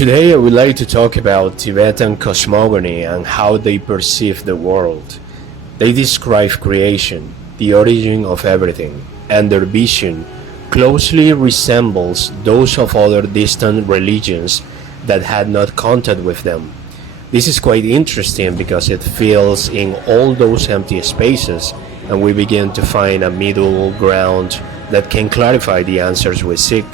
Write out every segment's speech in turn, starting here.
Today I would like to talk about Tibetan cosmogony and how they perceive the world. They describe creation, the origin of everything, and their vision closely resembles those of other distant religions that had not contact with them. This is quite interesting because it fills in all those empty spaces and we begin to find a middle ground that can clarify the answers we seek.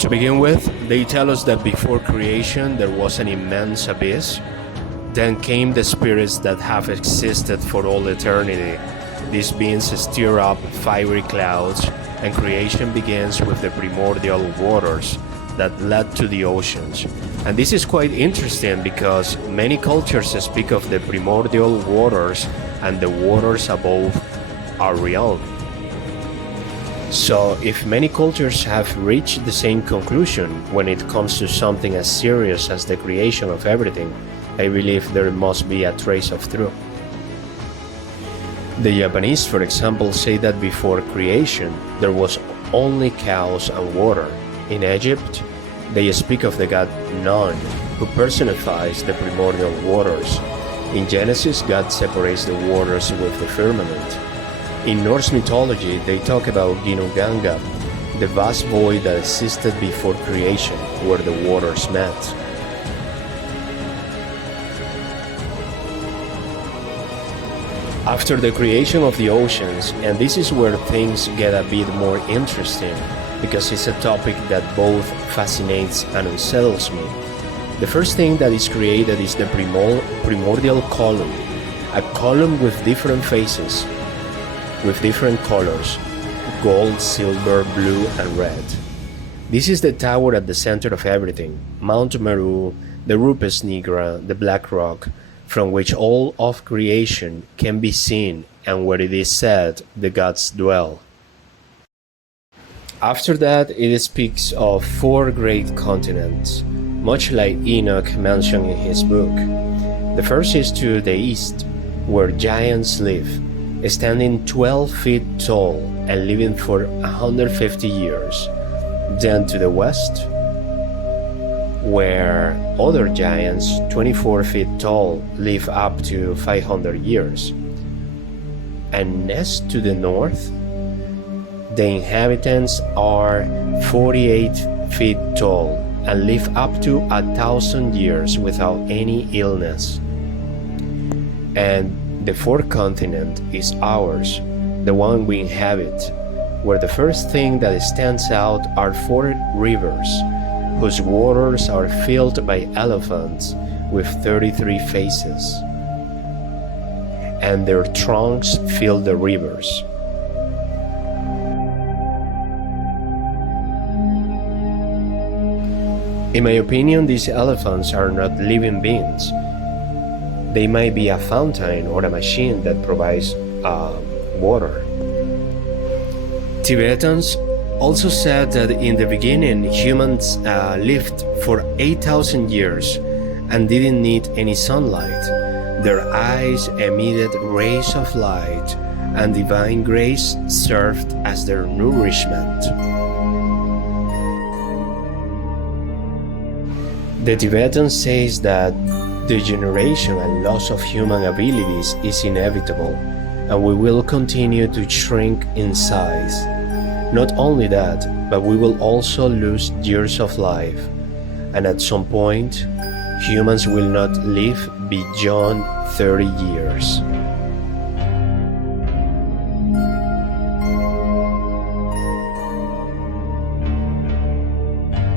To begin with, they tell us that before creation there was an immense abyss. Then came the spirits that have existed for all eternity. These beings stir up fiery clouds, and creation begins with the primordial waters that led to the oceans. And this is quite interesting because many cultures speak of the primordial waters and the waters above our realm. So, if many cultures have reached the same conclusion when it comes to something as serious as the creation of everything, I believe there must be a trace of truth. The Japanese, for example, say that before creation there was only cows and water. In Egypt, they speak of the god Nun, who personifies the primordial waters. In Genesis, God separates the waters with the firmament. In Norse mythology, they talk about Ginnungagap, the vast void that existed before creation, where the waters met. After the creation of the oceans, and this is where things get a bit more interesting, because it's a topic that both fascinates and unsettles me. The first thing that is created is the primordial column, a column with different faces, with different colors: gold, silver, blue, and red. This is the tower at the center of everything, Mount Meru, the Rupes Nigra, the Black Rock, from which all of creation can be seen and where it is said the gods dwell. After that, it speaks of 4 great continents, much like Enoch mentioned in his book. The first is to the east, where giants live, standing 12 feet tall and living for 150 years. Then to the west, where other giants, 24 feet tall, live up to 500 years. And next to the north, the inhabitants are 48 feet tall and live up to 1,000 years without any illness. And the 4th continent is ours, the one we inhabit, where the first thing that stands out are 4 rivers, whose waters are filled by elephants with 33 faces, and their trunks fill the rivers. In my opinion, these elephants are not living beings. They might be a fountain or a machine that provides water. Tibetans also said that in the beginning humans lived for 8,000 years and didn't need any sunlight. Their eyes emitted rays of light, and divine grace served as their nourishment. The Tibetan says that degeneration and loss of human abilities is inevitable, and we will continue to shrink in size. Not only that, but we will also lose years of life, and at some point, humans will not live beyond 30 years.